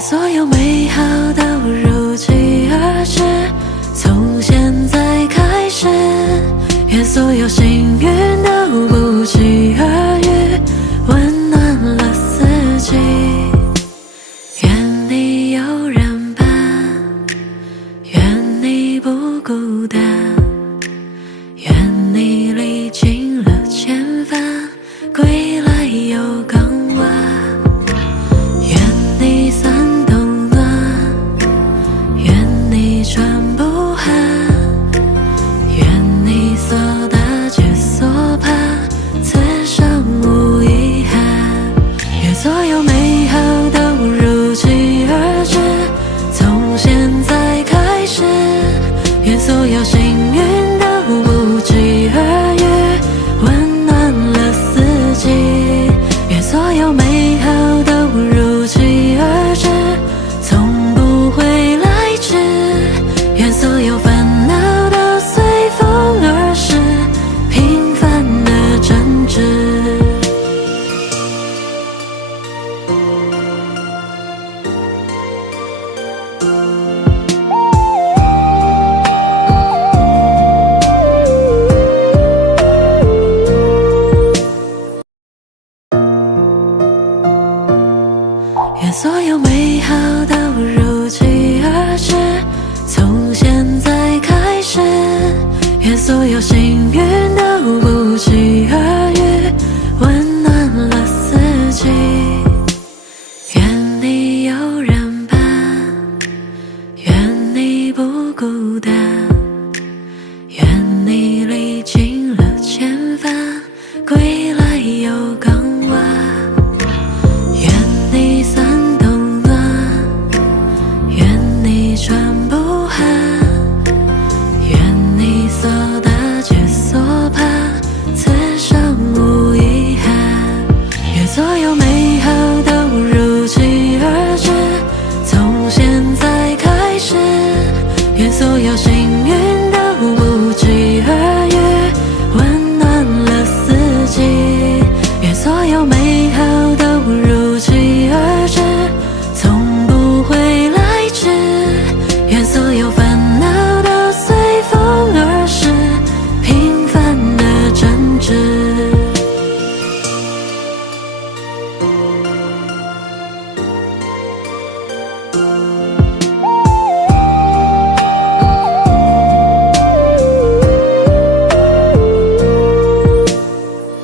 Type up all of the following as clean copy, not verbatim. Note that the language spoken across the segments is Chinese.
所有美好都如期而至，从现在开始，愿所有幸运都不期而遇，温暖了四季。愿你有人伴，愿你不孤单，愿你历经了千帆，归来有港湾。愿你伞冬暖，愿你船不寒，愿你所搭皆所盼，此生无遗憾。愿所有美好都如期而至，从现在开始，愿所有幸运都不期而遇，温暖了四季。愿所有美好都如期而至，从不会来迟。愿所有烦恼都随风而逝，平凡的真挚。愿所有美好都如期而至，从现在开始，愿所有幸运都不期而遇，温暖了四季。愿你有人伴，愿你不孤单，愿你历经了千帆，归来有港湾。愿你伞冬暖，愿你船不寒，愿你所搭皆所盼，此生无遗憾。愿所有美好都如期而至，从现在开始，愿所有幸运都不期而遇，温暖了四季。愿所有美好都如期而至，从不会来迟。愿所有烦恼都随风而逝，平凡的真挚。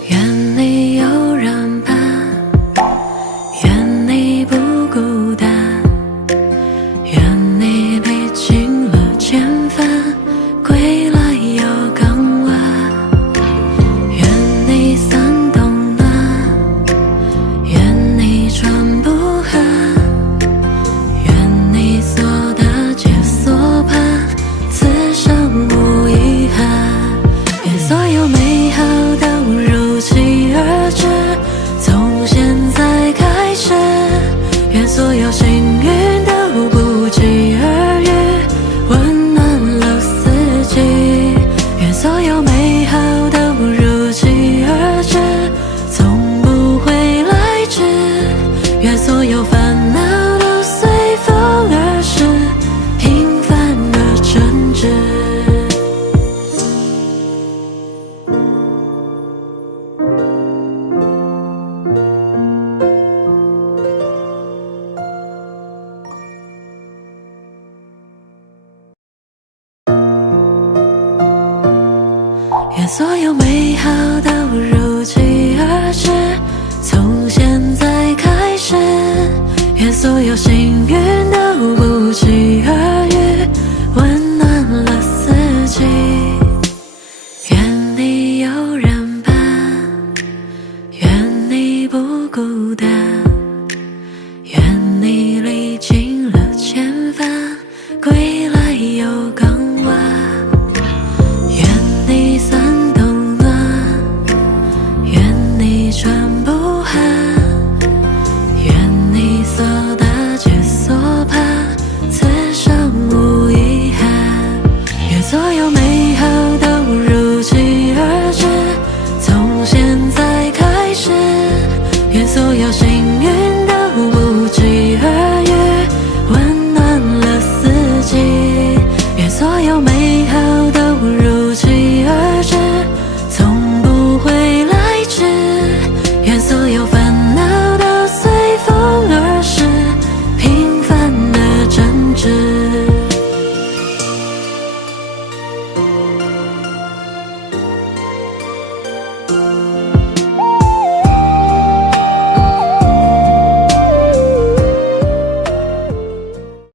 愿你有人伴，愿你不孤单，愿你历经了千帆，归来有港湾。愿你伞冬暖，愿你船不寒，愿你所搭皆所盼，此生无遗憾。愿所有美好都如期而至，从现在开始，愿所有幸运都不期而遇，温暖了四季。愿所有美好都如期而至，从不会来迟。愿所有烦恼都随风而逝，平凡的真挚。愿所有美好都如期而至，从现在开始，愿所有幸运都不期而遇，温暖了四季。愿你有人伴，愿你不孤单，愿你历经了千帆，归来有港湾。愿你伞冬暖，愿你船不寒，愿你所搭皆所盼，此生无遗憾。愿所有美好都如期而至，从现在开始，愿所有幸运都不期而遇，美好都如